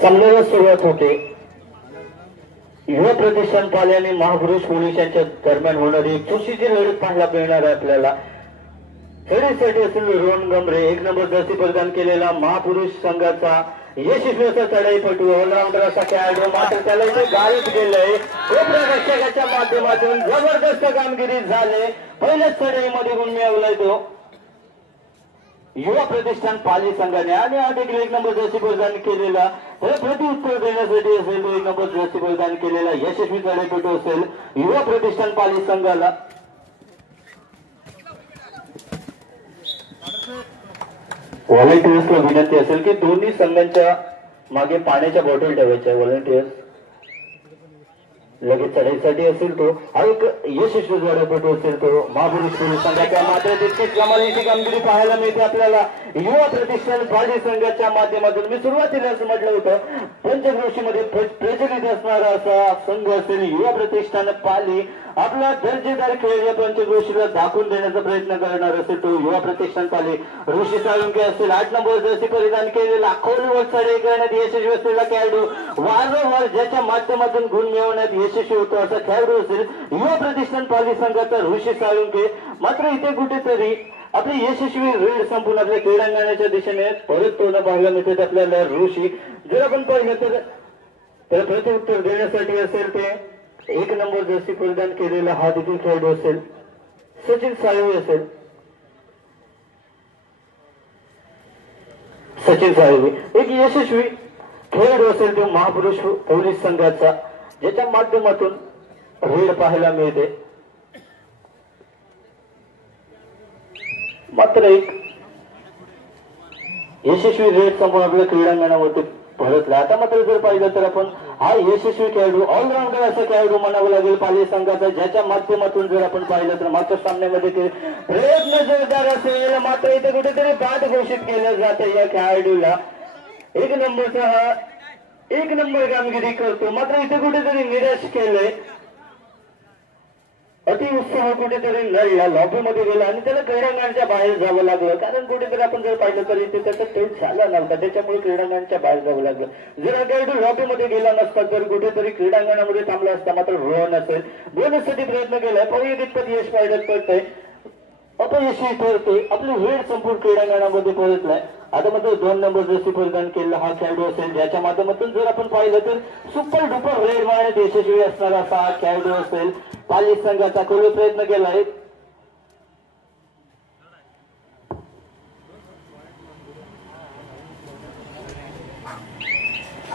सामन्याला सुरुवात होते. युवा प्रतिष्ठान पाले आणि महापुरुष पोलीस यांच्या दरम्यान होणारी एक चुरशीची लढत पाहायला मिळणार आहे आपल्याला. खेळीसाठी असेल रोहन गमरे, एक नंबर जर्सी परिधान केलेला महापुरुष संघाचा यशस्वी असा चढाईपटू ऑलराऊंडर असा खेळाडू, मात्र त्याला इथे गाळत गेलंय. रक्षकाच्या माध्यमातून जबरदस्त कामगिरी झाले. पहिल्याच चढाईमध्ये गुण मिळवलाय तो युवा प्रतिष्ठान पाली संघाने. आणि हा देखील एक नंबर जर्सी परिधान केलेला, प्रत्युत्तर देण्यासाठी असेल तो एक नंबर जर्सी परिधान केलेला यशस्वी चढाईपटू असेल युवा प्रतिष्ठान पाली संघाला. व्हॉलेंटियर्सला विनंती असेल की दोन्ही संघांच्या मागे पाण्याच्या बॉटल ठेवायच्या. व्हॉलेंटियर्स लगेच चढाईसाठी असेल तो हा एक यशस्वी चढाईपटू असेल तो महापुरुष पोलीस संघाच्या. मात्र तितकीच कमालीची कामगिरी पाहायला मिळते आपल्याला युवा प्रतिष्ठान पाली संघाच्या माध्यमातून. मी सुरुवातीला असं म्हटलं होतं पंचक्रोशीमध्ये प्रचलित असणारा असा संघ असेल युवा प्रतिष्ठान पाली. आपला दर्जेदार खेळ या पंचक्रोशीला दाखवून देण्याचा प्रयत्न करणार असेल तो युवा प्रतिष्ठान पाली. ऋषी साळुंके असेल 8 नंबर जर्सी परिधान केलेला, खोलवर चढाई करण्यात यशस्वी असलेला खेळाडू, वारंवार ज्याच्या माध्यमातून गुण मिळवण्यात यशस्वी होतो असा खेळाडू असेल युवा प्रतिष्ठान पाली संघाचा ऋषी साळुंके. मात्र इथे कुठेतरी आपली यशस्वी रेड संपून आपल्या क्रीडांगणाच्या दिशेने परत तोंड पाहायला मिळते आपल्याला ऋषी. जर आपण पाहिलं तर प्रत्युत्तर देण्यासाठी असेल ते एक नंबर जर्सी परिधान केलेला हा देखील खेळाडू असेल सचिन साळवी असेल. सचिन साळवी एक यशस्वी खेळाडू असेल तो महापुरुष पोलीस संघाचा, ज्याच्या माध्यमातून रेड पाहायला मिळते. मात्र एक यशस्वी रेड संपूर्ण आपल्या क्रीडांगणावरती परतला. आता मात्र जर पाहिलं तर आपण हा यशस्वी खेळाडू ऑलराऊंडर असा खेळाडू म्हणावं लागेल पाली संघाचा, ज्याच्या माध्यमातून जर आपण पाहिलं तर मागच्या सामन्यामध्ये प्रयत्न जोरदार असेल. मात्र इथे कुठेतरी बाद घोषित केलं जाते या खेळाडूला. एक नंबर कामगिरी करतो, मात्र इथे कुठेतरी निराश केलंय. अति उत्साह कुठेतरी लढला, लॉबीमध्ये गेला आणि त्याला क्रीडांगणाच्या बाहेर जावं लागलं. कारण कुठेतरी आपण जर पाहिलं तर इथे त्याचा टेस्ट झाला नव्हता, त्याच्यामुळे क्रीडांगणाच्या बाहेर जावं लागलं. जर हा खेळाडू लॉबीमध्ये गेला नसता तर कुठेतरी क्रीडांगणामध्ये थांबला असता. मात्र रोहन असेल बोनससाठी प्रयत्न केलाय, पाहूया कितपत यश पाहिलं पडतंय. अपयशी ठरते, आपली वेळ संपूर्ण क्रीडांगणामध्ये परतलाय. आता मात्र 2 नंबर जर्सी परिधान केलेला हा खेळाडू असेल, ज्याच्या माध्यमातून जर आपण पाहिलं तर सुपर डुपर रेड मारण्यात यशस्वी असणारा असा हा खेळाडू असेल पाली संघाचा. खोल प्रयत्न केलाय.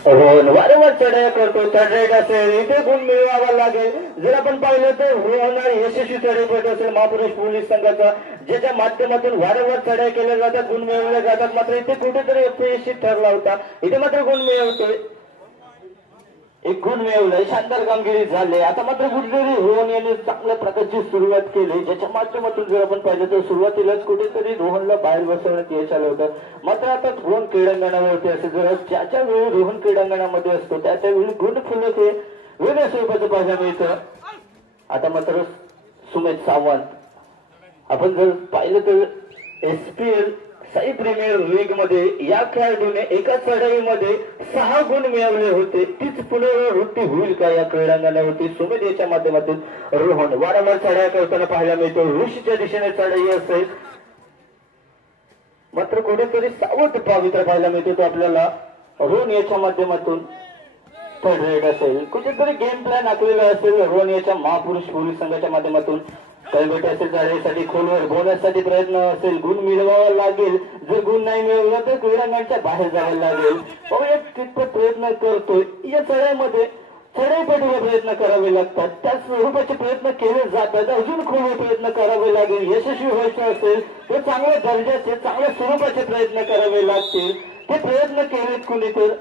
रोहन वारंवार चढाया करतो, चढाईट असेल इथे गुण मिळवावा लागेल. जर आपण पाहिलं तर रोहन यशस्वी चढाईपटू असेल महापुरुष पोलीस संघाचा, ज्याच्या माध्यमातून वारंवार चढाई केल्या जातात, गुण मिळवले जातात. मात्र इथे कुठेतरी अपयशी ठरला होता, इथे मात्र गुण मिळवतोय. एक गुण मिळवलाय, शानदार कामगिरी झाली. आता मात्र कुठेतरी रोहन यांनी चांगल्या प्रकारची सुरुवात केली, ज्याच्या माध्यमातून जर आपण पाहिलं तर सुरुवातीलाच कुठेतरी रोहनला बाहेर बसवण्यात यश आलं होतं. मात्र आता रोहन क्रीडांगणावरती असे जर ज्याच्या वेळी रोहन क्रीडांगणामध्ये असतो त्यावेळी गुण फुलत हे वेगळ्या स्वरूपाचं पाहायला मिळतं. आता मात्र सुमित सावंत आपण जर पाहिलं तर SPL साई प्रीमियर लीग मध्ये या खेळाडूने एका चढाईमध्ये 6 गुण मिळवले होते. तीच पुनरावृत्ती होईल का या क्रीडांगणावरती? सुमित याच्या माध्यमातून रोहन वारंवार चढाई करताना पाहायला मिळतो. ऋषीच्या दिशेने चढाई असेल, मात्र कुठेतरी सावध पवित्र पाहायला मिळतो तो आपल्याला रोहन याच्या माध्यमातून. थर्ड रेड असेल, कुठेतरी गेम प्लॅन आखलेला असेल रोहन याच्या महापुरुष पोलीस संघाच्या माध्यमातून. कलबेट असेल चढाईसाठी, खोलवर बोनससाठी प्रयत्न असेल, गुण मिळवावा लागेल. जर गुण नाही मिळवला तर क्रीडांगणाच्या बाहेर जायला लागेल. पाहूया कितपत प्रयत्न करतोय. या चढाईमध्ये चढाईपटूला प्रयत्न करावे लागतात, त्या स्वरूपाचे प्रयत्न केले जातात. अजून खोलवर प्रयत्न करावे लागेल. यशस्वी व्हायचं असेल तर चांगल्या दर्जाचे चांगल्या स्वरूपाचे प्रयत्न करावे लागतील. ते प्रयत्न केलेत कुणी तर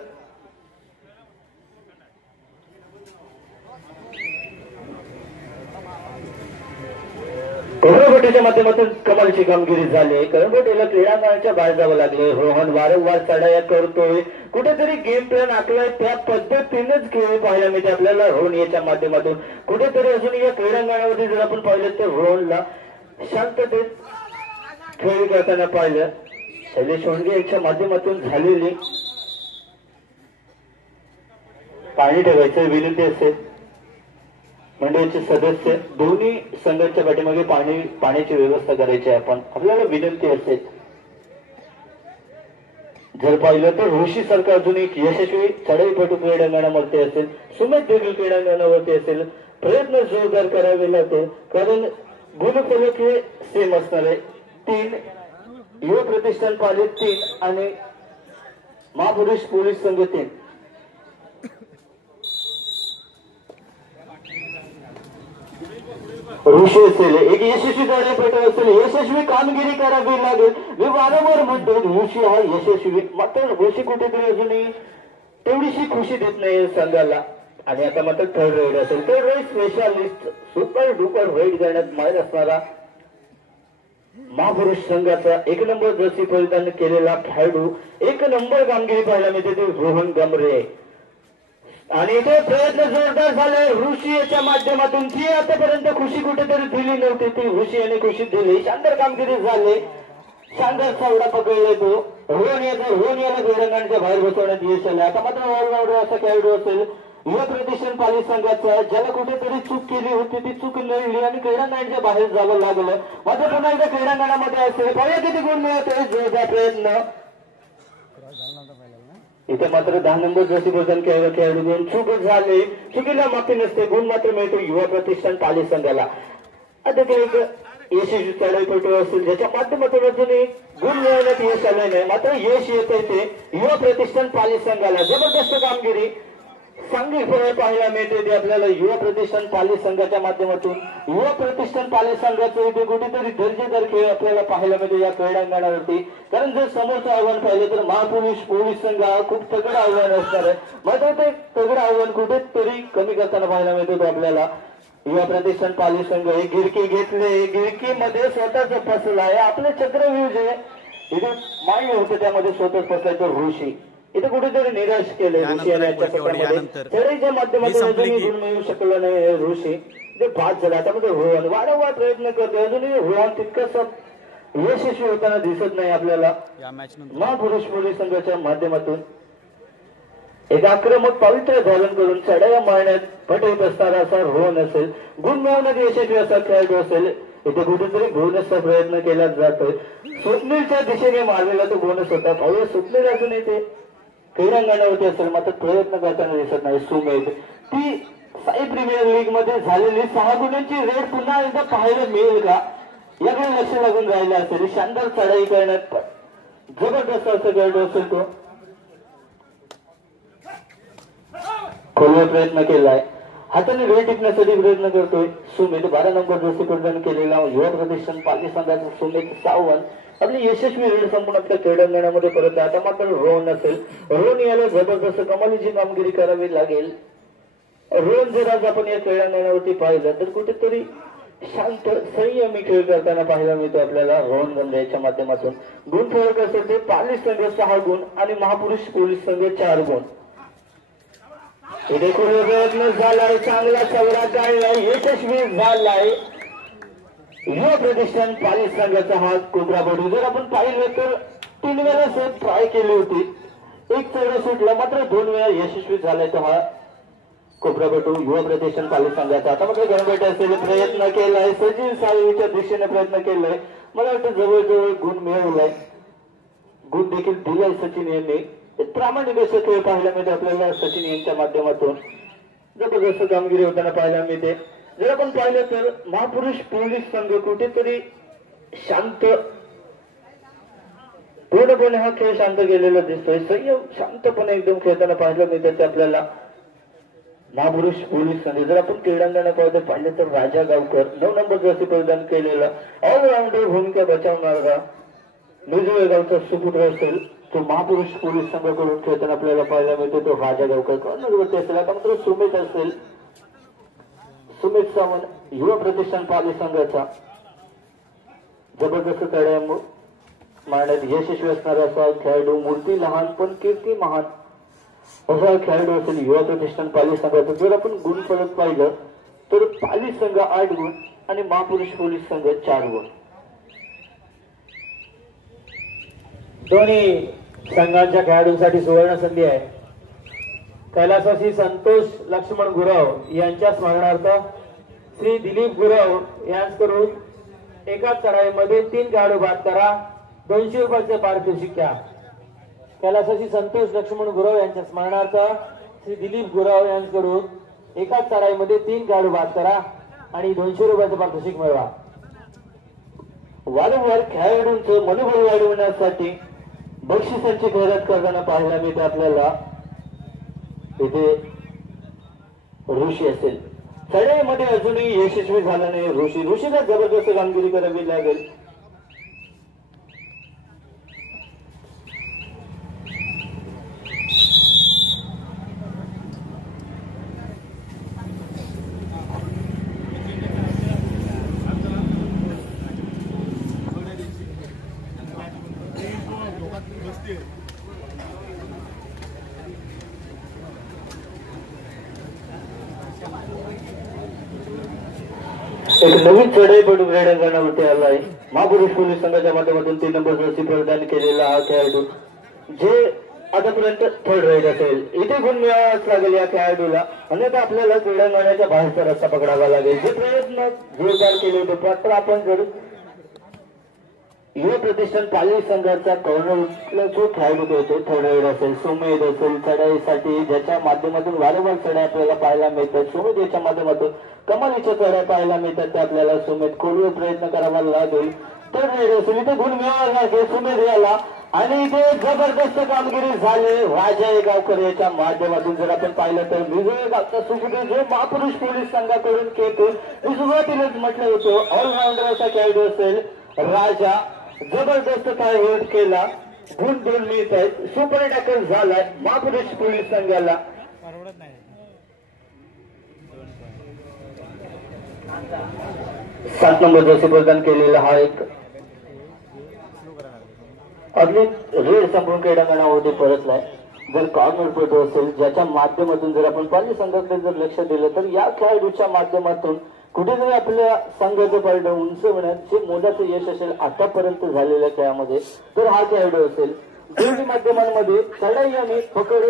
करणपट्टीच्या माध्यमातून कमालची कामगिरी झाली. करणपट्टीला क्रीडांगणाच्या बाहेर जावं लागले. रोहन वारंवार चढाया करतोय, कुठेतरी गेम प्लॅन आखलाय त्या पद्धतीनेच खेळ पाहायला मिळते आपल्याला रोहन याच्या माध्यमातून. कुठेतरी अजून या क्रीडांगणावरती जर आपण पाहिलं तर रोहनला शांततेत खेळ करताना पाहिलं शैलेश होंडगे यांच्या माध्यमातून झालेली पाणी ठेवायचं विनंती असेल. मंडळाचे सदस्य दोन्ही संघांच्या पाठीमागे पाण्याची व्यवस्था करायची आहे. आपण आपल्याला विनंती असेल. जर पाहिलं तर ऋषी सारखा अजून एक यशस्वी चढाईपटू क्रीडांगणावरती असेल, सुमित देखील क्रीडांगणावरती असेल. प्रयत्न जोरदार करावे लागते कारण गुणफलक हे सेम असणार आहे. 3 युवा प्रतिष्ठान पाले 3 आणि महापुरुष पोलीस संघ 3. ऋषी असेल एक यशस्वी चढाईपटू असेल, यशस्वी कामगिरी करावी लागेल. मी वारंवार म्हणतो ऋषी हा यशस्वी, मात्र ऋषी कुठेतरी अजूनही तेवढीशी खुशी देत नाही संघाला. आणि आता मात्र थर्ड राईड असेल, third ride specialist super duper ride करण्यात माहीत असणारा महापुरुष संघाचा 1 नंबर जर्सी परिधान केलेला खेळाडू, 1 नंबर कामगिरी पाहायला मिळते ते रोहन गमरे. आणि इथे प्रयत्न जोरदार झाले ऋषी याच्या माध्यमातून. जी आतापर्यंत खुशी कुठेतरी दिली नव्हती ती ऋषी याने खुशी दिली. शानदार कामगिरी झाली, शानदार सावडा पकडलाय तो. रोहन याला क्रीडांगणाच्या बाहेर बसवण्यात यश आलं. आता मात्र ऑलराऊंडर असा खेळाडू असेल युवा प्रतिष्ठान पाली संघाचा, ज्याला कुठेतरी चूक केली होती ती चूक नळली आणि क्रीडांगणाच्या बाहेर जावं लागलं. मात्र पुन्हा एकदा क्रीडांगणामध्ये असेल, पाहिजे किती गुण मिळतोय जोरदार प्रयत्न. इथे मात्र 10 नंबर जर्सी परिधान खेळाडू घेऊन चूक झाले, चुकीला माफी नसते, गुण मात्र मिळतो युवा प्रतिष्ठान पाली संघाला. आता एक यशस्वी चढाईपटू असेल ज्याच्या माध्यमातून अजूनही गुण मिळवण्यात यश आलं नाही, मात्र यश येत आहे ते युवा प्रतिष्ठान पाली संघाला. जबरदस्त कामगिरी चांगली फळे पाहायला मिळते ते आपल्याला युवा प्रतिष्ठान पाली संघाच्या माध्यमातून. युवा प्रतिष्ठान पाली संघाचं इथे कुठेतरी दर्जेदार खेळ आपल्याला पाहायला मिळते या क्रीडांगणावरती. कारण जर समोरचं आव्हान पाहिलं तर महापुरुष पोलीस संघ हा खूप तगड आव्हान असणार आहे, मात्र ते तगड आव्हान कुठेतरी कमी करताना पाहायला मिळतो तो आपल्याला. युवा प्रतिष्ठान पाली संघ हे गिरकी घेतले, गिरकीमध्ये स्वतःच फसला आहे. आपले चक्रव्यूह जे इथे मान्य होते त्यामध्ये स्वतःच फसलायचं ऋषी. इथे कुठेतरी निराश केले ऋषी आणि चढाईच्या माध्यमातून अजूनही गुण मिळू शकलो नाही ऋषी. ते बाद झाला. आता मध्ये रोहन वारंवार प्रयत्न करतोय, अजूनही रोहन तितकंच यशस्वी होताना दिसत नाही आपल्याला महापुरुष पोलीस संघाच्या माध्यमातून. एक आक्रमक पवित्र धारण करून चढाया मारण्यात पट येत असणारा असा रोहन असेल, गुण मिळवण्यात यशस्वी असा खेळाडू असेल. इथे कुठेतरी बोनसचा प्रयत्न केला जातोय. स्वप्नीलच्या दिशेने मारलेला तो बोनस होता. पाहूया स्वप्नील अजून इथे क्रीडांगणावरती असेल, मात्र प्रयत्न करताना दिसत नाही. सुमेध ती साई प्रीमियर लीग मध्ये झालेली 6 गुणांची रेड पुन्हा एकदा पाहायला मिळेल का याकडे लक्ष लागून राहिलं असेल. शानदार चढाई करण्यात जबरदस्त असं खेळाडू असेल तो. खोलवर प्रयत्न केलाय, हाताने वेळ टिकण्यासाठी प्रयत्न करतोय सुमित. 12 नंबर जर्सी परिधान केलेला युवा प्रतिष्ठान पाली संघाचा सुमित सावंत आपली यशस्वी रेड संपूर्ण आपल्या क्रीडांगणामध्ये परत. आता मात्र रोहन असेल, रोहन याला जबरदस्त कमालीची कामगिरी करावी लागेल. रोहन जर आज आपण या क्रीडांगणावरती पाहिलं तर कुठेतरी शांत संयमी खेळ करताना पाहायला मिळतो आपल्याला रोहन गमरे याच्या माध्यमातून. गुण फरक असेल ते पाली संघ 6 गुण आणि महापुरुष पोलीस संघ 4 गुण. इथे खूप प्रयत्न झालाय, चांगला चौरा काढलाय, यशस्वी झालाय युवा प्रतिष्ठान पाली संघाचा हा कोबरापटू. जर आपण पाहिलं तर 3 वेळा सेट ट्राय केली होती, 1 चौरा सुटला, मात्र 2 वेळा यशस्वी झालाय तो हा कोबरापटू युवा प्रतिष्ठान पाली संघाचा. आता मात्र गणपती असेल प्रयत्न केलाय, सचिन साळवीच्या दिशेने प्रयत्न केलाय, मला वाटतं जवळजवळ गुण मिळवलाय, गुण देखील दिलाय सचिन यांनी. प्रामाणिक असं खेळ पाहायला मिळते आपल्याला सचिन यांच्या माध्यमातून. जबरदस्त कामगिरी होताना पाहायला मिळते. जर आपण पाहिलं तर महापुरुष पोलीस संघ कुठेतरी शांत, पूर्णपणे हा खेळ शांत गेलेला दिसतोय. संयम शांतपणे एकदम खेळताना पाहायला मिळते ते आपल्याला महापुरुष पोलीस संघ. जर आपण क्रीडांगणामध्ये पाहिलं तर राजा गावकर 9 नंबर जर्सी परिधान केलेला ऑलराऊंडर भूमिका बचावणारा मिरजोळे गावचा सुपुत्र असेल तो महापुरुष पोलीस संघाकडून खेळताना आपल्याला पाहायला मिळतो तो राजा गावकर. कर्नलवरती असेल. आता मात्र सुमित असेल, सुमित सावंत युवा प्रतिष्ठान पाली संघाचा जबरदस्त चढाया मारण्यात यशस्वी असणारा असा खेळाडू. मूर्ती लहान पण कीर्ती महान असा खेळाडू असेल युवा प्रतिष्ठान पाली संघाचा. जर आपण गुण फलक पाहिलं तर पाली संघ 8 गुण आणि महापुरुष पोलीस संघ 4 गुण. दोन्ही संघांच्या खेळाडूंसाठी सुवर्ण संधी आहे. कैलासवासी संतोष लक्ष्मण गुरव यांच्या स्मरणार्थ श्री दिलीप गुरव यांच्याकडून एकाच चढाईमध्ये 3 खेळाडू बाद करा, 200 रुपयाचे पारितोषिक घ्या. कैलासवासी संतोष लक्ष्मण गुरव यांच्या स्मरणार्थ श्री दिलीप गुरव यांच्याकडून एकाच चढाईमध्ये 3 खेळाडू बाद करा आणि 200 रुपयाचे पारितोषिक मिळवा. वारंवार खेळाडूंचं मनोबल वाढवण्यासाठी बक्षिसांची खैरात करताना पाहायला मिळते आपल्याला. इथे ऋषी असेल, चढाईमध्ये अजूनही यशस्वी झाला नाही ऋषीला जबरदस्त कामगिरी करावी लागेल. एक नवीन चढाईपटू क्रीडांगणावरती आला आहे. महापुरुष पोलीस संघाच्या माध्यमातून 3 नंबर जर्सी प्रदान केलेला हा खेळाडू जे आतापर्यंत थर्ड राईड असेल. इथे गुण मिळावाच लागेल या खेळाडूला, अन्यथा आपल्याला क्रीडांगणाच्या बाहेरचा रस्ता पकडावा लागेल. जे प्रयत्न जोरदार केले होते मात्र आपण जर युवा प्रतिष्ठान पाली संघाचा कॉर्नरला जो खेळाडू होतो थर्ड राईड असेल, सुमेध असेल, चढाईसाठी ज्याच्या माध्यमातून वारंवार चढाई आपल्याला पाहायला मिळतात. सुमेध याच्या माध्यमातून कमालीच्या चढाई पाहायला मिळतात ते आपल्याला. सुमेध खोलवर प्रयत्न करावा लागेल. थर्ड राईड असेल, इथे गुण मिळावा लागेल सुमेध याला आणि इथे जबरदस्त कामगिरी झाली राजा गावकर याच्या माध्यमातून. जर आपण पाहिलं तर विजय गावचा सुपुत्र जो महापुरुष पोलीस संघाकडून खेळतो, मी सुरुवातीलाच म्हटलं होतं ऑलराऊंडर असा खेळाडू असेल राजा. जबरदस्त खेळ केला, गुण 2 मिळत आहेत. सुपर टॅकल झालाय महापुरुष पोलीस संघाला. सात नंबर जर्सी प्रदान केलेला हा एक अगदी रेड संपूर्ण क्रीडांगणावरती परतलाय. जर कॉर्नरपटू असेल ज्याच्या माध्यमातून जर आपण पाली संघाकडे जर लक्ष दिलं तर या खेळाडूच्या माध्यमातून कुठेतरी आपल्या संघाचं पारडं उंचवण्यात जे मोलाचं यश असेल आतापर्यंत झालेल्या खेळामध्ये तर हा खेळाडू असेल. दोन्ही माध्यमांमध्ये चढाई आणि पकड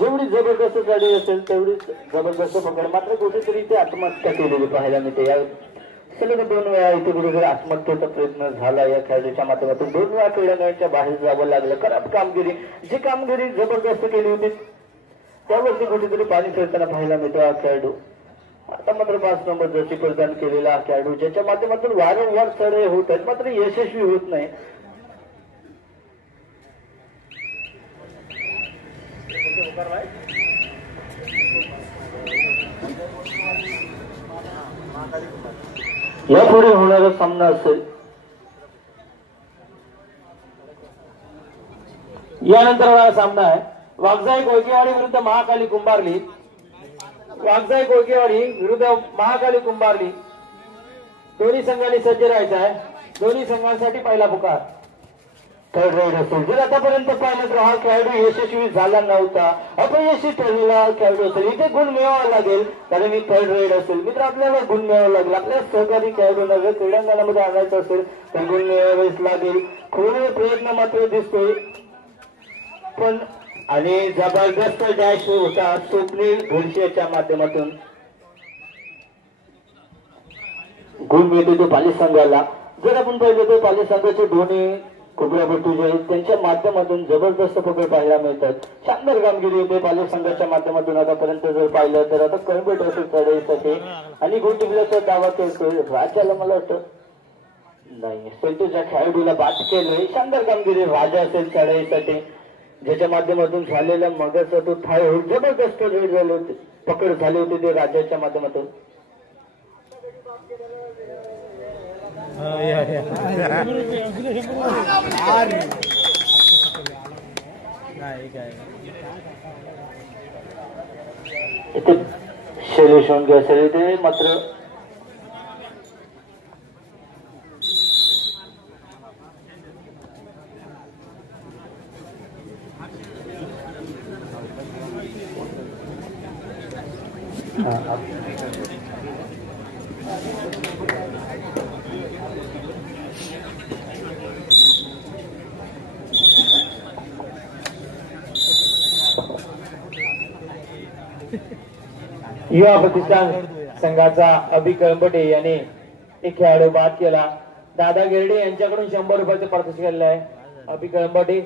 जेवढी जबरदस्त चढाई असेल तेवढीच जबरदस्त पकड मात्र कुठेतरी ते आत्महत्या केलेली पाहायला मिळते. या सलग 2 वेळा इथे कुठेतरी आत्महत्येचा प्रयत्न झाला या खेळाडूच्या माध्यमातून. 2 वेळा क्रीडांगणाच्या बाहेर जावं लागलं. खराब कामगिरी, जी कामगिरी जबरदस्त केली होती त्यावरती कुठेतरी पाणी फिरताना पाहायला मिळतो हा खेळाडू. आता मात्र 5 नंबर जर्सी प्रदान केलेला हा खेळाडू ज्याच्या माध्यमातून वारंवार चढाई होत आहेत मात्र यशस्वी होत नाही. यापुढे होणारा सामना असेल यानंतर हा सामना आहे वाघजाई गोळकेवाडी विरुद्ध महाकाली कुंभारली. वाघजाई गोळकेवाडी विरुद्ध महाकाली कुंभारली. दोन्ही संघांनी सज्ज राहायचं आहे. दोन्ही संघांसाठी पहिला पुकार. थर्ड राईड असेल, जर आतापर्यंत पाहिलं तर हा खेळाडू यशस्वी झाला नव्हता, अपयशी ठरलेला खेळाडू असेल. इथे गुण मिळवावा लागेल कारण ही थर्ड राईड असेल. मित्र आपल्याला गुण मिळवावा लागेल. आपल्या सहकारी खेळाडूंना जर क्रीडांगणामध्ये आणायचं असेल तर गुण मिळवावेच लागेल. थोडे प्रयत्न मात्र दिसतोय पण आणि जबरदस्त डॅश होता स्वप्नील घोडशेच्या माध्यमातून. गुण मिळतो तो पाली संघाला. जर आपण पाहिलं तर पाली संघाचे दोन्ही कुबऱ्यापटू जे आहेत त्यांच्या माध्यमातून जबरदस्त पकड पाहायला मिळतात. शानदार कामगिरी होते पाली संघाच्या माध्यमातून आतापर्यंत जर पाहिलं तर. आता कळंबेट असेल चढाईसाठी आणि गोटीचा दावा करतोय राजाला. मला वाटतं नाही सेंटूच्या खेळाडूला बाद केलंय. शानदार कामगिरी राजा असेल चढाईसाठी ज्याच्या माध्यमातून झालेला मगाचा तो थाय जबरदस्त रेड झाले होते पकड झाले होते ते राजाच्या माध्यमातून. इथे शैलेश होऊन असेल इथे मात्र युवा प्रतिष्ठान संघाचा अभि कळंबटे याने एक खेळाडू बाद केला. दादा गिरडे यांच्याकडून 100 रुपयाचं पारितोषिक केलेलं आहे. अभि कळंबटे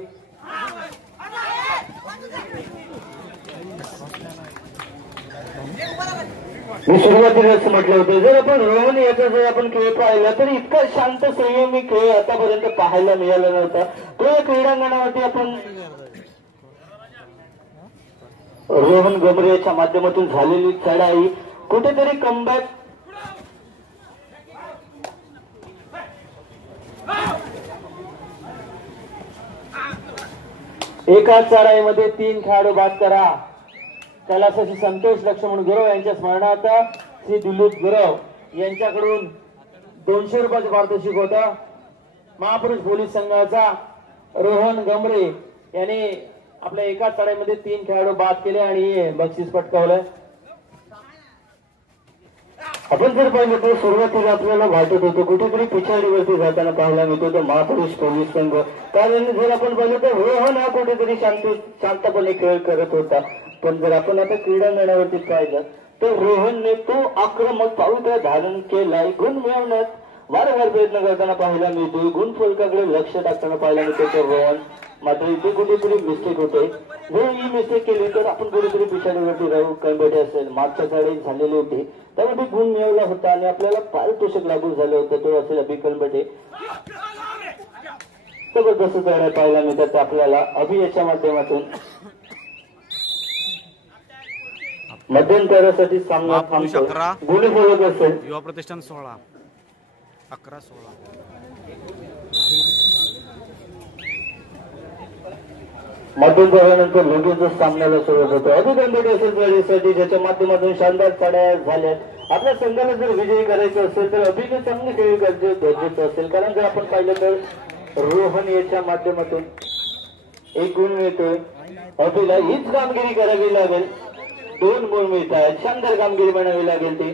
मी सुरुवातीलाच म्हटलं होतं, जर आपण रोहन याचा जर आपण खेळ पाहिला तर इतका शांत संयमी खेळ आतापर्यंत पाहायला मिळाला नव्हता. तो या क्रीडांगणावरती आपण रोहन गमरे याच्या माध्यमातून झालेली चढाई कुठेतरी कमबॅक एकाच चढाईमध्ये 3 खेळाडू बाद करा. कैलासाशी संतोष लक्ष्मण गुरव यांच्या स्मरणार्थ श्री दिलीप गुरव यांच्याकडून 200 रुपयाचं पारितोषिक होतं. महापुरुष पोलीस संघाचा रोहन गमरे यांनी आपल्या एकाच चढाईमध्ये 3 खेळाडू बाद केले आणि बक्षीस पटकावलं. आपण जर पाहिलं तर सुरुवातीला आपल्याला वाटत होतं कुठेतरी पिछाडीवरती जाताना पाहायला मिळतो तो महापुरुष पोलीस संघ. कारण जर आपण पाहिलं तर रोहन हा कुठेतरी शांतपणे खेळ करत होता. पण जर आपण आता क्रीडांगणावरती पाहिलं तर रोहनने तो आक्रमक पावित्र्य धारण केलाय. गुण मिळवण्यात वारंवार प्रयत्न करताना पाहायला मिळतो. गुण फलकाकडे लक्ष टाकताना पाहायला मिळतो तो रोहन. मात्र इथे कुठेतरी मिस्टेक होते. जर ही मिस्टेक केली तर आपण कुठेतरी पिछाडीवरती राहू कळंबटे असेल. मागच्या चढाई झालेली होती त्यामध्ये गुण मिळवला होता आणि आपल्याला पारितोषिक लागू झालं होतं. तो असेल अभि कळंबटे. जबरदस्त चढाई पाहायला मिळतात आपल्याला अभि याच्या माध्यमातून. मध्यंतरासाठी सामना थांबतो. गुण फलक असेल युवा प्रतिष्ठान 16 11-16. मध्यंतरानंतर लगेचच सामन्याला सुरुवात होतो. अभि कळंबटे असेल चढाईसाठी ज्याच्या माध्यमातून शानदार चढाया झाल्या. आपल्या संघाला जर विजयी करायचं असेल तर अभिने चांगली खेळी गरजेचं असेल. कारण जर आपण पाहिलं तर रोहन याच्या माध्यमातून 1 गुण मिळतोय. अभिला हीच कामगिरी करावी लागेल. 2 गुण मिळत आहेत. शानदार कामगिरी म्हणावी लागेल ती.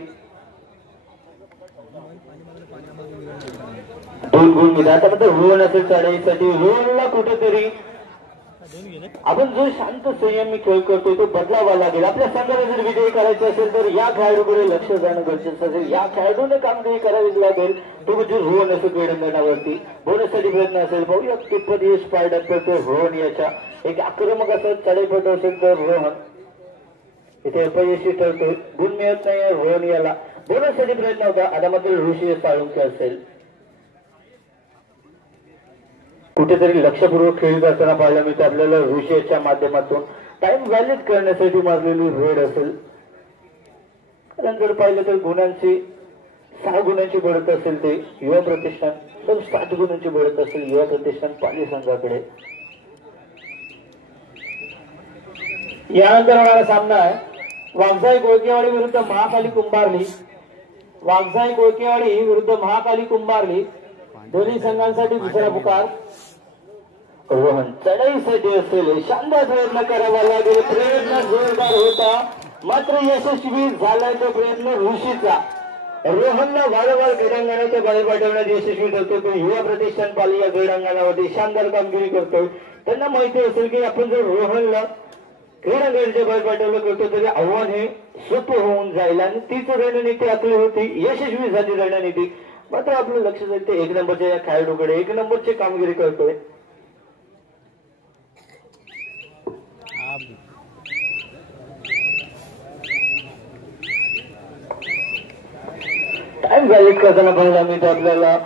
2 गुण मिळतात. आता रोहन असेल चढाईसाठी रोहनला कुठेतरी आपण जो शांत संयमी खेळ करतोय तो बदलावा लागेल. आपल्या संघाला जर विजयी करायचे असेल तर या खेळाडूकडे लक्ष जाणं गरजेचं असेल. या खेळाडूने कामगिरी करावीच लागेल. तो म्हणजे रोहन असेल क्रीडांगणावरती. बोनससाठी प्रयत्न असेल. पाहूया कितपत यश पाहण्यात पडतो रोहन याच्या. एक आक्रमक असं चढाईपटू असेल तर रोहन इथे अपयशी ठरतोय. गुण मिळत नाही रोहन याला. बोनससाठी प्रयत्न होता. आता मात्र ऋषी साळुंके असेल. कुठेतरी लक्षपूर्वक खेळ करताना पाहायला मिळतं आपल्याला ऋषीच्या माध्यमातून. टाइम व्हॅलिड करण्यासाठी मारलेली रेड असेल. कारण जर पाहिलं तर गुणांची 6 गुणांची बढत असेल ते युवा प्रतिष्ठान, तर 7 गुणांची बढत असेल युवा प्रतिष्ठान पाली संघाकडे. यानंतर होणारा सामना आहे वाघजाई कोळकेवाडी विरुद्ध महाकाली कुंभारली. वाघजाई कोळकेवाडी विरुद्ध महाकाली कुंभारली दोन्ही संघांसाठी दुसरा पुकार. रोहन चढाईसाठी असेल. शानदार प्रयत्न करावा लागेल. प्रयत्न जोरदार होता मात्र यशस्वी झालाय तो प्रयत्न ऋषीचा. रोहनला वारंवार क्रीडांगणाच्या बाहेर पाठवण्यात यशस्वी ठरतो. तो युवा प्रतिष्ठान पाली या क्रीडांगणावरती शानदार कामगिरी करतोय. त्यांना माहिती असेल की आपण जर रोहनला क्रीडांगणाच्या बाहेर पाठवलं करतो तरी आव्हान हे सोपं होऊन जाईल. आणि तीच रणनीती आपली होती. यशस्वी झाली रणनीती. मात्र आपलं लक्ष जाईल ते 1 नंबरच्या या खेळाडूकडे. 1 नंबरची कामगिरी करतोय. टाइम व्हॅलिड करताना पाहायला मिळतं आपल्याला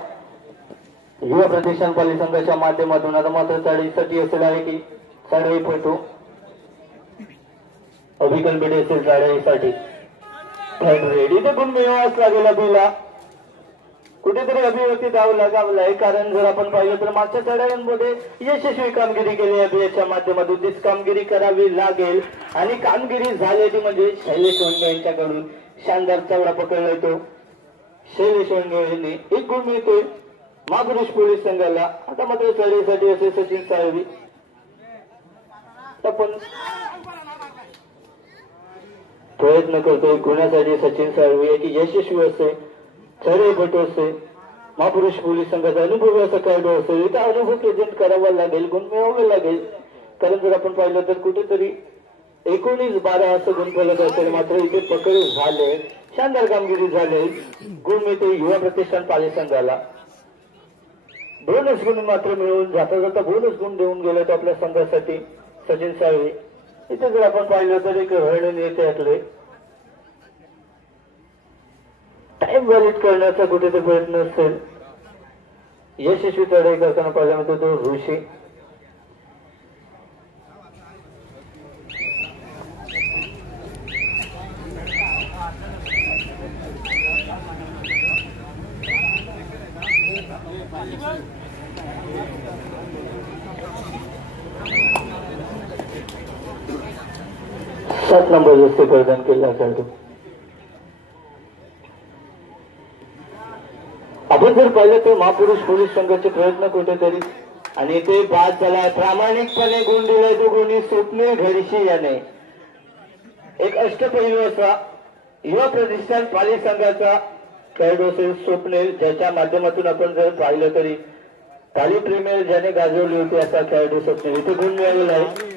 युवा प्रतिष्ठान पाली संघाच्या माध्यमातून. आता मात्र चढाईसाठी असेल आहे की चढाईपटू अभि कळंबटे असेल चढाईसाठी रेडी. ते गुण मिळवाच लागेल अभिला. कुठेतरी अभिव्यक्ती द्यावं लागावलाय. कारण जर आपण पाहिलं तर मागच्या चढाईमध्ये यशस्वी कामगिरी केली अभियाच्या माध्यमातून. तीच कामगिरी करावी लागेल. आणि कामगिरी झाली ती म्हणजे शैलेश वंगे यांच्याकडून शानदार चवडा पकडलाय तो. शैलेश वंगे यांनी 1 गुण मिळतोय महापुरुष पोलीस संघाला. आता मात्र चढाईसाठी असेल सचिन साळवी. आपण प्रयत्न करतोय गुणासाठी सचिन साळवी की यशस्वी असे चढाईपटू असे महापुरुष पोलीस संघाचा अनुभवी असा खेळाडू असेल. इथं अनुभव प्रेझेंट करावा लागेल. गुण मिळवावे लागेल. कारण जर आपण पाहिलं तर कुठेतरी 19-12 असं गुणफलक असेल, मात्र इथे पकड झाले, शानदार कामगिरी झाले. गुण मिळते युवा प्रतिष्ठान पाली संघाला. बोनस गुण मात्र मिळून जाता जाता बोनस गुण देऊन गेलेत आपल्या संघासाठी सचिन साळवे. इथे जर आपण पाहिलं तर एक हरणे येते असले टाइम व्हॅलिड करण्याचा कुठेतरी प्रयत्न असेल, यशस्वी चढाई करताना पाहायला मिळतो तो ऋषी. सात नंबर जसे प्रदान केला खेळतो. आपण जर पाहिलं तर महापुरुष पोलीस संघाचे प्रयत्न कुठेतरी आणि ते बाद झाला. प्रामाणिकपणे गुण दिलाय तो गुणी स्वप्नील घडशी याने. एक अष्टपैलू असा युवा प्रतिष्ठान पाली संघाचा खेळाडू असेल स्वप्नील, ज्याच्या माध्यमातून आपण जर पाहिलं तरी पाली प्रीमियर ज्याने गाजवली होती असा खेळाडू स्वप्नील. इथे गुण मिळालेला आहे.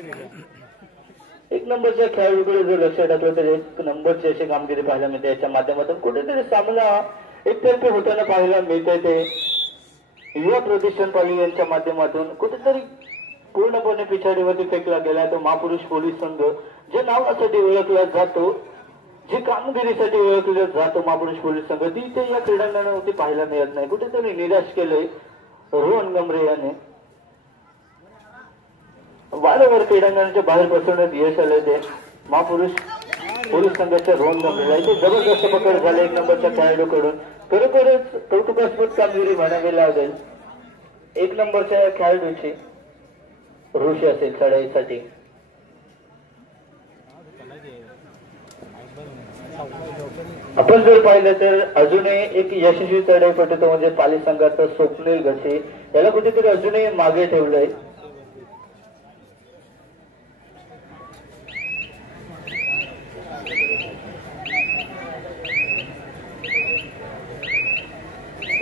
एक नंबरच्या खेळाडूकडे जर लक्ष टाकलं तर एक नंबरची अशी कामगिरी पाहायला मिळते. याच्या माध्यमातून कुठेतरी सामना एकतर्फे होताना पाहायला मिळते. ते युवा प्रतिष्ठान पाली यांच्या माध्यमातून कुठेतरी पूर्णपणे पिछाडीवरती फेकला गेला. तो महापुरुष पोलीस संघ जे नावासाठी ओळखला जातो, जे कामगिरीसाठी ओळखला जातो महापुरुष पोलीस संघ, ती ते या क्रीडांगणावरती पाहायला मिळत नाही. कुठेतरी निराश केलंय रोहन गमरे याने. वारंवार क्रीडांगणाच्या बाहेर पसरण्यात यश आले ते महापुरुष पोलीस संघाच्या रोहन गमरेला. इथे जबरदस्त पकड झाले एक नंबरच्या खेळाडूकडून. खरोखरच कौतुकास्पद कामगिरी म्हणावी लागेल एक नंबरच्या या खेळाडूची. ऋषी असेल चढाईसाठी. आपण जर पाहिलं तर अजूनही एक यशस्वी चढाईपटू तो म्हणजे पाली संघाचा स्वप्नील घडशी. याला कुठेतरी अजूनही मागे ठेवलंय.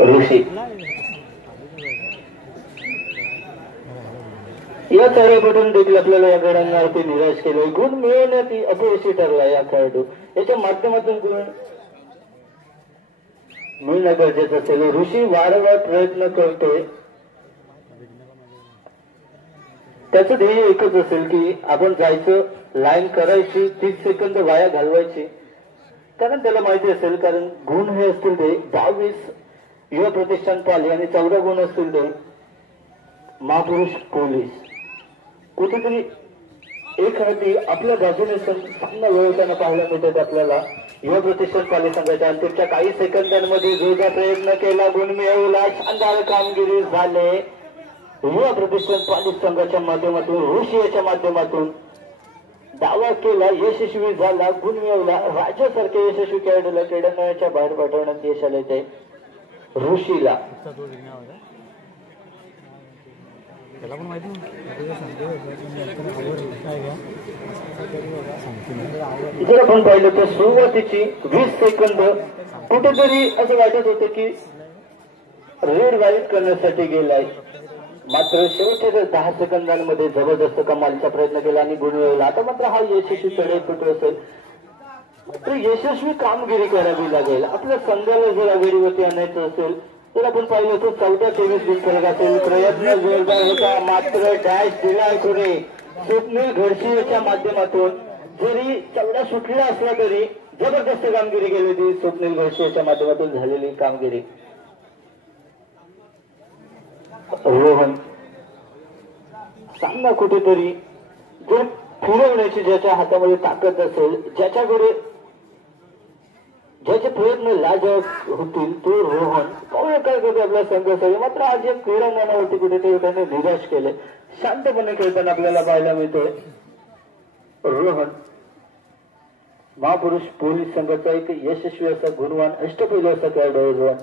ऋषी या चढाईपटून देखील आपल्याला या गडांवरती निराश केले. गुण मिळवण्यात अपयशी ठरला या खेळाडू. याच्या माध्यमातून गुण मिळणं गरजेचं असेल. ऋषी वारंवार प्रयत्न करतोय. त्याचं ध्येय एकच असेल की आपण जायचं, लाईन करायची, 30 सेकंद वाया घालवायची. कारण त्याला माहिती असेल, कारण गुण हे असतील ते 22 युवा प्रतिष्ठान पाली आणि 14 गुण असतील ते महापुरुष पोलीस. कुठेतरी एखादी आपल्या बाजूने सामना वळवताना पाहायला मिळतात आपल्याला युवा प्रतिष्ठान पाली संघाच्या. अंतिमच्या काही सेकंदांमध्ये जोरदार प्रयत्न केला, गुण मिळवला, शानदार कामगिरी झाले युवा प्रतिष्ठान पाली संघाच्या माध्यमातून. ऋषी याच्या माध्यमातून दावा केला, यशस्वी झाला, गुण मिळवला. राज्यासारख्या यशस्वी खेळाडूला क्रीडांगणाच्या बाहेर पाठवण्यात यश आले ते ऋषीला. जर आपण पाहिलं तर सुरुवातीची 20 सेकंद कुठेतरी असं वाटत होतं की रेड वाईट करण्यासाठी गेलाय, मात्र शेवटच्या 10 सेकंदांमध्ये जबरदस्त कमालीचा प्रयत्न केला आणि गुण मिळवला. आता मात्र हा यशस्वी चढाईपटू असेल तर यशस्वी कामगिरी करावी लागेल. आपल्या संघाला जर आघाडीवरती आणायचं असेल तर आपण पाहिलं तर 14-23 गुण फरक असेल. प्रयत्न जोरदार होता, मात्र डॅश दिलाय कोणी स्वप्नील घडशी याच्या माध्यमातून. जरी 14 सुटला असला तरी जबरदस्त कामगिरी केली होती स्वप्नील घडशी याच्या माध्यमातून झालेली कामगिरी. रोहन सामना कुठेतरी जर फिरवण्याची ज्याच्या हातामध्ये ताकद असेल, ज्याच्याकडे ज्याचे प्रयत्न लाजवाब होतील तो रोहन. पाहूया काय करते आपला संघ. मात्र आज या क्रीडांगणावरती कुठेतरी त्याने निराश केले. शांतपणे खेळताना आपल्याला पाहायला मिळतोय रोहन. महापुरुष पोलीस संघाचा एक यशस्वी असा गुणवान अष्टपैलू असा खेळाडू आहे रोहन.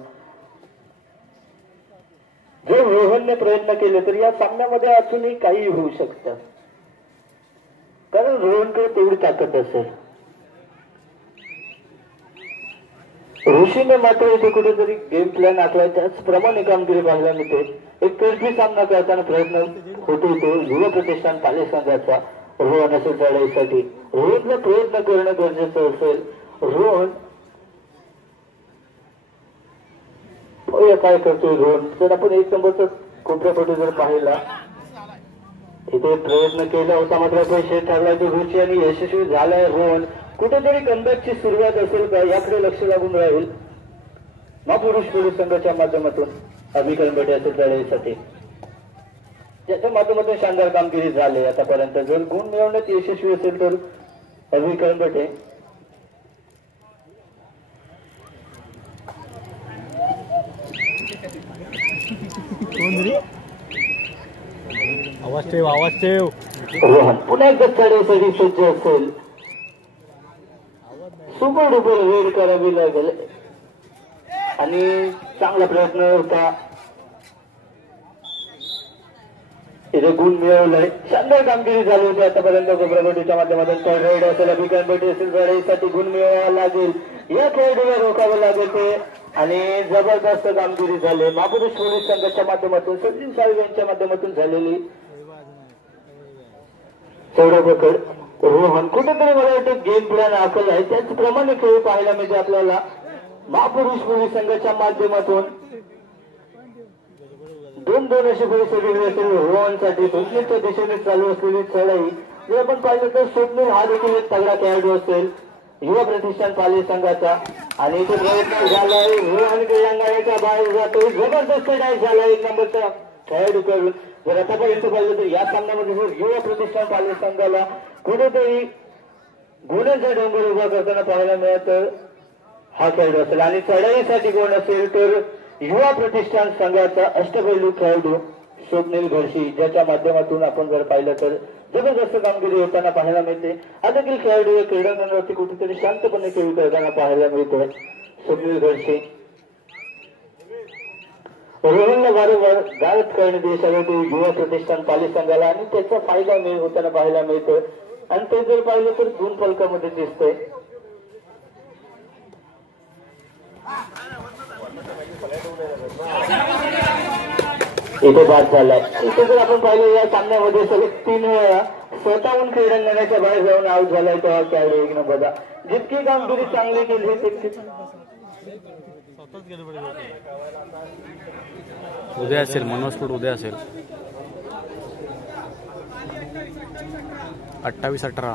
जर रोहनने प्रयत्न केले तर या सामन्यामध्ये अजूनही काही होऊ शकतं, कारण रोहनकडे तेवढी ताकद असेल. ऋषीने मात्र इथे कुठेतरी गेम प्लॅन आखलाय, त्याचप्रमाणे कामगिरी पाहायला मिळते. एक तर्फी सामना करताना प्रयत्न होतो तो युवा प्रतिष्ठान पाली संघाचा. रोहन असेल लढाईसाठी. रोहनला प्रयत्न करणं गरजेचं असेल. रोहन काय करतोय रोहन. जर आपण एक नंबरचा कोपऱ्यापटू जर पाहिला इथे प्रयत्न केला होता मात्र पैसे ठरला तो रुची आणि यशस्वी झालाय रोहन. कुठेतरी कमबॅकची सुरुवात असेल का याकडे लक्ष लागून राहील महापुरुष पोलीस संघाच्या माध्यमातून. अभिकरण बेटे असेल लढाईसाठी ज्याच्या माध्यमातून शानदार कामगिरी झाली आतापर्यंत. जर गुण मिळवण्यात यशस्वी असेल तर अभिकरण बेटे. आवाज ठेव. रोहन पुन्हा एकदा चढाईसाठी सज्ज असेल. सुपर डुपर रेड करावी लागेल आणि चांगला प्रयत्न होता. इथे गुण मिळवलाय. शानदार कामगिरी झाली होती आतापर्यंत कोपरापट्टीच्या माध्यमातून. तर रेड असेल अभिकरण बेटे असेल लढाईसाठी गुण मिळवावा लागेल. या खेळाडूला रोखावं लागेल ते आणि जबरदस्त कामगिरी झाली महापुरुष पोलीस संघाच्या माध्यमातून. सचिन साहेब यांच्या माध्यमातून झालेली चौडा पकड. रोहन कुठेतरी मला वाटतं गेम प्लॅन आखल आहे त्याचप्रमाणे खेळ पाहायला मिळते आपल्याला महापुरुष पोलीस संघाच्या माध्यमातून. 2-2 अशी परिस्थिती असेल रोहनसाठी. स्वप्नीलच्या दिशेने चालू असलेली चढाई जर आपण पाहिलं तर स्वप्नील हा देखील एक तगडा खेळाडू असेल युवा प्रतिष्ठान पाली संघाचा. आणि इथे प्रयत्न झालाय रोहन क्रीडांगणाच्या बाहेर जातो. जबरदस्त डाय झाला एक नंबरचा खेळाडू करून. जर आतापर्यंत पाहिलं तर या सामन्यामध्ये युवा प्रतिष्ठान पाली संघाला कुठेतरी गुणांचा डोंगर उभा करताना पाहायला मिळत हा खेळाडू असेल. आणि चढाईसाठी कोण असेल तर युवा प्रतिष्ठान संघाचा अष्टपैलू खेळाडू स्वप्नील घरशी ज्याच्या माध्यमातून आपण जर पाहिलं तर जबरदस्त कामगिरी होताना पाहायला मिळते. हा देखील खेळाडू क्रीडांगणावरती कुठेतरी शांतपणे खेळ करताना पाहायला मिळतोय स्वप्नील घरशी. रोहनला वारंवार गारद करणे देशासाठी युवा प्रतिष्ठान पाली संघाला आणि त्याचा फायदा होताना पाहायला मिळतोय. आणि ते जर पाहिलं तर गुण फलकामध्ये दिसतंय. इथे बाद झालाय. इथे जर आपण पाहिलं या सामन्यामध्ये सलग 3 वेळा स्वतःहून क्रीडांगणाच्या बाहेर जाऊन आउट झालाय तो हा खेळाडू एक नंबरचा. जितकी कामगिरी चांगली केली तितकी उद्या असेल मनोस्फोट. उद्या असेल 28-18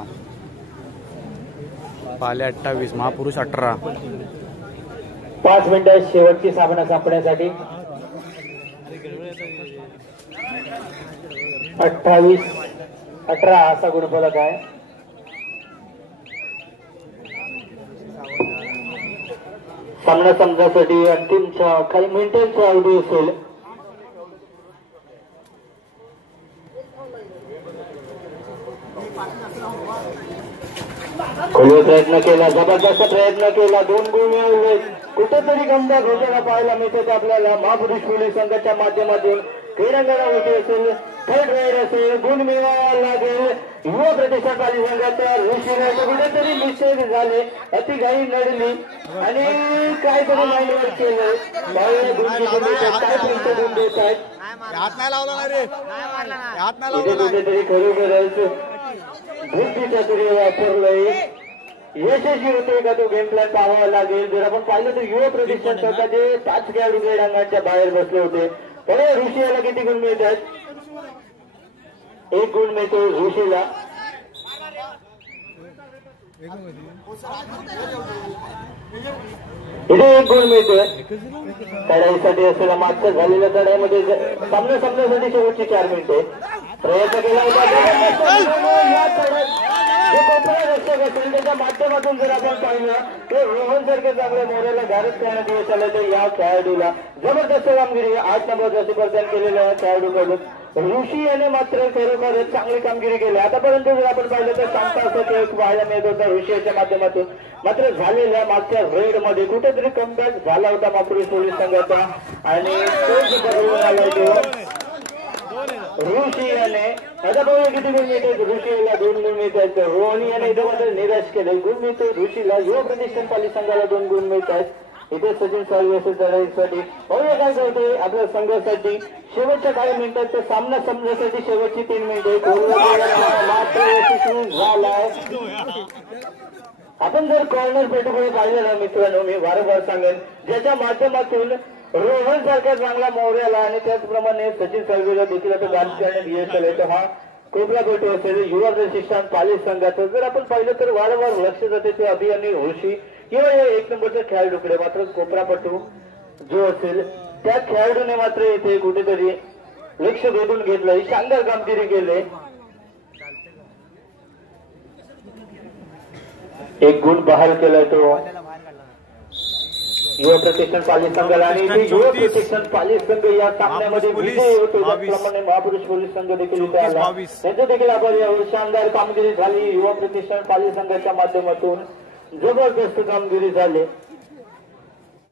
पाले 28 महापुरुष 18. 5 मिनिटं शेवटची सामना संपण्यासाठी. 28-18 असा गुणफलक आहे. सामना संपण्यासाठी अंतिम काही मिनिटांचा अवधी असेल. खोल प्रयत्न केला जबरदस्त प्रयत्न केला 2 गुण मिळवले. कुठेतरी गंभीर घोषणा पाहायला मिळते आपल्याला महापुरुष पोलीस संघाच्या माध्यमातून. क्रीडांगणावरती असेल थर्ड राईड असेल गुण मिळवावा लागेल युवा प्रतिष्ठान पाली संघाच्या ऋषीने. कुठेतरी मिस्टेक झाले अतिघाई लढली आणि काहीतरी माइंडवर केलं. काय गुण देत आहेत कुठेतरी खरोखरच बुद्धी चातुर्य वापरलंय. यशस्वी होते का तो गेम प्लॅन पाहावा लागेल. जर आपण पाहिलं तर युवा प्रतिष्ठान संघाचे 5 खेळाडू क्रीडांगणाच्या बाहेर बसले होते. पण ऋषी याला किती गुण मिळत आहेत. 1 गुण मिळतो ऋषीला. इथे 1 गुण मिळतोय लढाईसाठी असेल. मागच्या झालेल्या लढाईमध्ये सामना संपण्यासाठी शेवटची 4 मिनिटे प्रयत्न केला होता. रक्षक असेल त्याच्या माध्यमातून जर आपण पाहिलं तर रोहन सारख्या चांगल्या मोऱ्याला गारद करण्यात यश आलं तर या खेळाडूला जबरदस्त कामगिरी 8 नंबर प्रदान केलेल्या या खेळाडूकडून. ऋषी याने मात्र खरोखरच चांगली कामगिरी केली. आतापर्यंत जर आपण पाहिलं तर चांगला असं खेळ पाहायला मिळत होता ऋषी याच्या माध्यमातून. मात्र झालेल्या मागच्या रेड मध्ये कुठेतरी कमबॅक झाला होता महापुरुष पोलीस संघाचा आणि ऋषी याने आता बघूया किती गुण मिळतात. ऋषीला 2 गुण मिळतात. रोहन याने इथं मात्र निराश केले. गुण मिळतो ऋषीला. युवा प्रतिष्ठान पाली संघाला 2 गुण मिळतात. इथे सचिन साळवे लढाईसाठी बघूया काय करते आपल्या संघासाठी शेवटच्या काही मिनिटांचा सामना संपण्यासाठी शेवटची 3 मिनिटे मात्र यशस्वी झालाय. आपण जर कॉर्नर पेटूकडे पाहिलं ना मित्रांनो, मी वारंवार सांगेन ज्याच्या माध्यमातून रोहन सारख्या चांगला मोहऱ्याला आणि त्याचप्रमाणे सचिन साळवेला देखील आता गान करण्यात यश आलंय. तर हा कोपरा पेटू असेल युवा प्रशिक्षण पालिस संघाचं जर आपण पाहिलं तर वारंवार लक्ष जाते ते अभियानी होशी किंवा या 1 नंबरच्या खेळाडूकडे. मात्र कोपरापटू जो असेल त्या खेळाडूने मात्र इथे कुठेतरी लक्ष वेधून घेतलंय, शानदार कामगिरी केले. 1 गुण बहाल केलाय तो युवा प्रशिक्षण पालिस संघाला आणि युवा प्रशिक्षण पालिस संघ या सामन्यामध्ये विजयी होतो. त्याचप्रमाणे महापुरुष पोलीस संघ देखील इथे आला, त्यांचं देखील आपण यावर शानदार कामगिरी झाली. युवा प्रशिक्षण पालिस संघाच्या माध्यमातून जबरदस्त कामगिरी झाली.